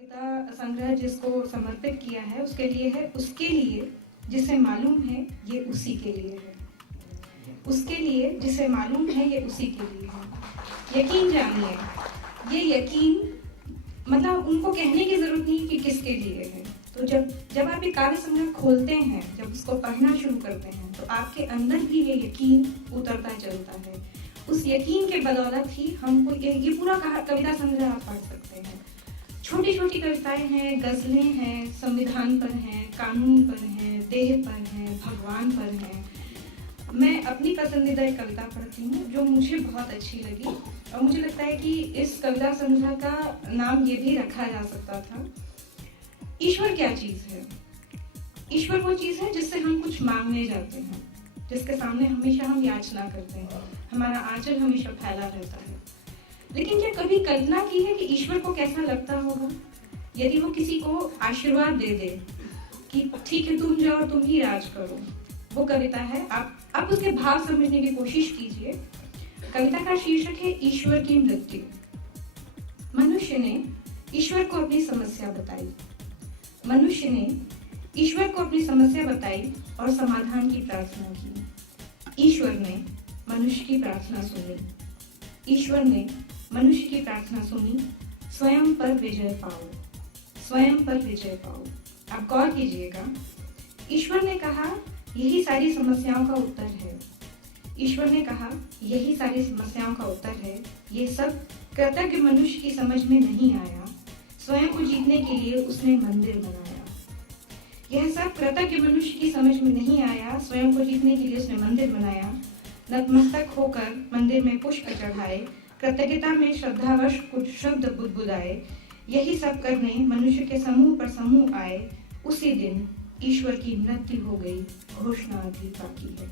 कविता संग्रह जिसको समर्पित किया है उसके लिए जिसे मालूम है ये उसी के लिए है। उसके लिए जिसे मालूम है ये उसी के लिए है। यकीन जानिए, ये यकीन मतलब उनको कहने की जरूरत नहीं कि किसके लिए है। तो जब आप ये काव्य संग्रह खोलते हैं, जब उसको पढ़ना शुरू करते हैं, तो आपके अंदर भी ये यकीन उतरता चलता है। उस यकीन के बदौलत ही हमको ये पूरा कविता संग्रह आप पढ़ सकते हैं। छोटी छोटी कविताएं हैं, गजलें हैं, संविधान पर हैं, कानून पर हैं, देह पर हैं, भगवान पर हैं। मैं अपनी पसंदीदा एक कविता पढ़ती हूँ जो मुझे बहुत अच्छी लगी, और मुझे लगता है कि इस कविता संग्रह का नाम ये भी रखा जा सकता था, ईश्वर क्या चीज है। ईश्वर वो चीज है जिससे हम कुछ मांगने जाते हैं, जिसके सामने हमेशा हम याचना करते हैं, हमारा आंचल हमेशा फैला रहता है। लेकिन क्या कभी कल्पना की है कि ईश्वर को कैसा लगता होगा यदि वो किसी को आशीर्वाद दे दे कि ठीक है तुम जाओ, तुम ही राज करो। वो कविता है, आप उसके भाव समझने की कोशिश कीजिए। कविता का शीर्षक है ईश्वर की मृत्यु। मनुष्य ने ईश्वर को अपनी समस्या बताई। मनुष्य ने ईश्वर को अपनी समस्या बताई और समाधान की प्रार्थना की। ईश्वर ने मनुष्य की प्रार्थना सुनी। ईश्वर ने मनुष्य की प्रार्थना सुनी। स्वयं पर विजय पाओ, स्वयं पर विजय पाओ। आप गौर कीजिएगा, ईश्वर ने कहा यही सारी समस्याओं का उत्तर है। ईश्वर ने कहा यही सारी समस्याओं का उत्तर है। ये सब कृतज्ञ मनुष्य की समझ में नहीं आया। स्वयं को जीतने के लिए उसने मंदिर बनाया। यह सब कृतज्ञ मनुष्य की समझ में नहीं आया। स्वयं को जीतने के लिए उसने मंदिर बनाया। नतमस्तक होकर मंदिर में पुष्प चढ़ाए, कृतज्ञता में श्रद्धावश कुछ शब्द बुदबुदाए। यही सब करने मनुष्य के समूह पर समूह आए। उसी दिन ईश्वर की मृत्यु हो गई, घोषणा अभी बाकी है।